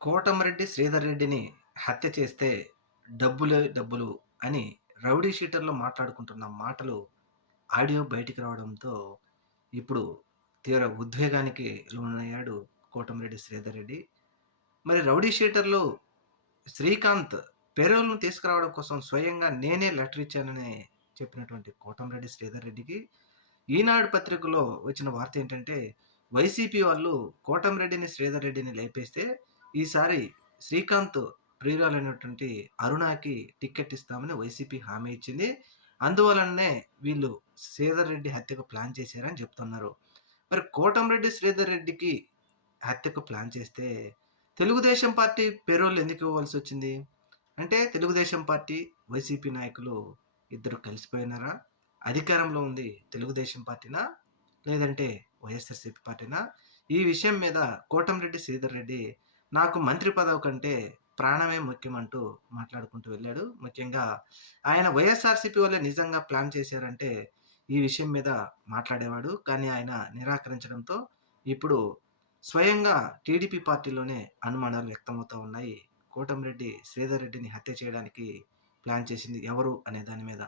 కోటమిరెడ్డి శ్రీధర్ రెడ్డిని హత్య చేస్తే డబ్బులే డబ్బులు అని రౌడీ షీటర్లు మాట్లాడుకుంటున్న మాటలు ఆడియో బయటికి రావడంతో ఇప్పుడు తీవ్ర ఉద్వేగానికి లోనయ్యాడు కోటమిరెడ్డి శ్రీధర్ రెడ్డి. మరి రౌడీ షీటర్లు శ్రీకాంత్ పెరోల్‌ను తీసుకురావడం కోసం స్వయంగా నేనే లెటర్ ఇచ్చానని చెప్పినటువంటి కోటమిరెడ్డి శ్రీధర్ రెడ్డికి ఈనాడు పత్రికలో వచ్చిన వార్త ఏంటంటే, వైసీపీ వాళ్ళు కోటమిరెడ్డిని శ్రీధర్ రెడ్డిని లేపేస్తే ఈసారి శ్రీకాంత్ ప్రియురాలైనటువంటి అరుణకి టికెట్ ఇస్తామని వైసీపీ హామీ ఇచ్చింది. అందువలననే వీళ్ళు శ్రీధర్ రెడ్డి హత్యకు ప్లాన్ చేశారని చెప్తున్నారు. మరి కోటమిరెడ్డి శ్రీధర్ రెడ్డికి హత్యకు ప్లాన్ చేస్తే తెలుగుదేశం పార్టీ పెరోల్ ఎందుకు ఇవ్వాల్సొచ్చింది? అంటే తెలుగుదేశం పార్టీ, వైసీపీ నాయకులు ఇద్దరు కలిసిపోయినారా? అధికారంలో ఉంది తెలుగుదేశం పార్టీనా? లేదంటే వైఎస్ఆర్‌సీపీ పార్టీనా? ఈ విషయం మీద కోటమిరెడ్డి శ్రీధర్ రెడ్డి నాకు మంత్రి పదవి కంటే ప్రాణమే ముఖ్యమంటూ మాట్లాడుకుంటూ వెళ్ళాడు. ముఖ్యంగా ఆయన వైఎస్ఆర్‌సీపీ వాళ్ళే నిజంగా ప్లాన్ చేశారంటే ఈ విషయం మీద మాట్లాడేవాడు. కానీ ఆయన నిరాకరించడంతో ఇప్పుడు స్వయంగా టీడీపీ పార్టీలోనే అనుమానాలు వ్యక్తమవుతా ఉన్నాయి. కోటమిరెడ్డి శ్రీధర్ రెడ్డిని హత్య చేయడానికి ప్లాన్ చేసింది ఎవరు అనే దాని మీద.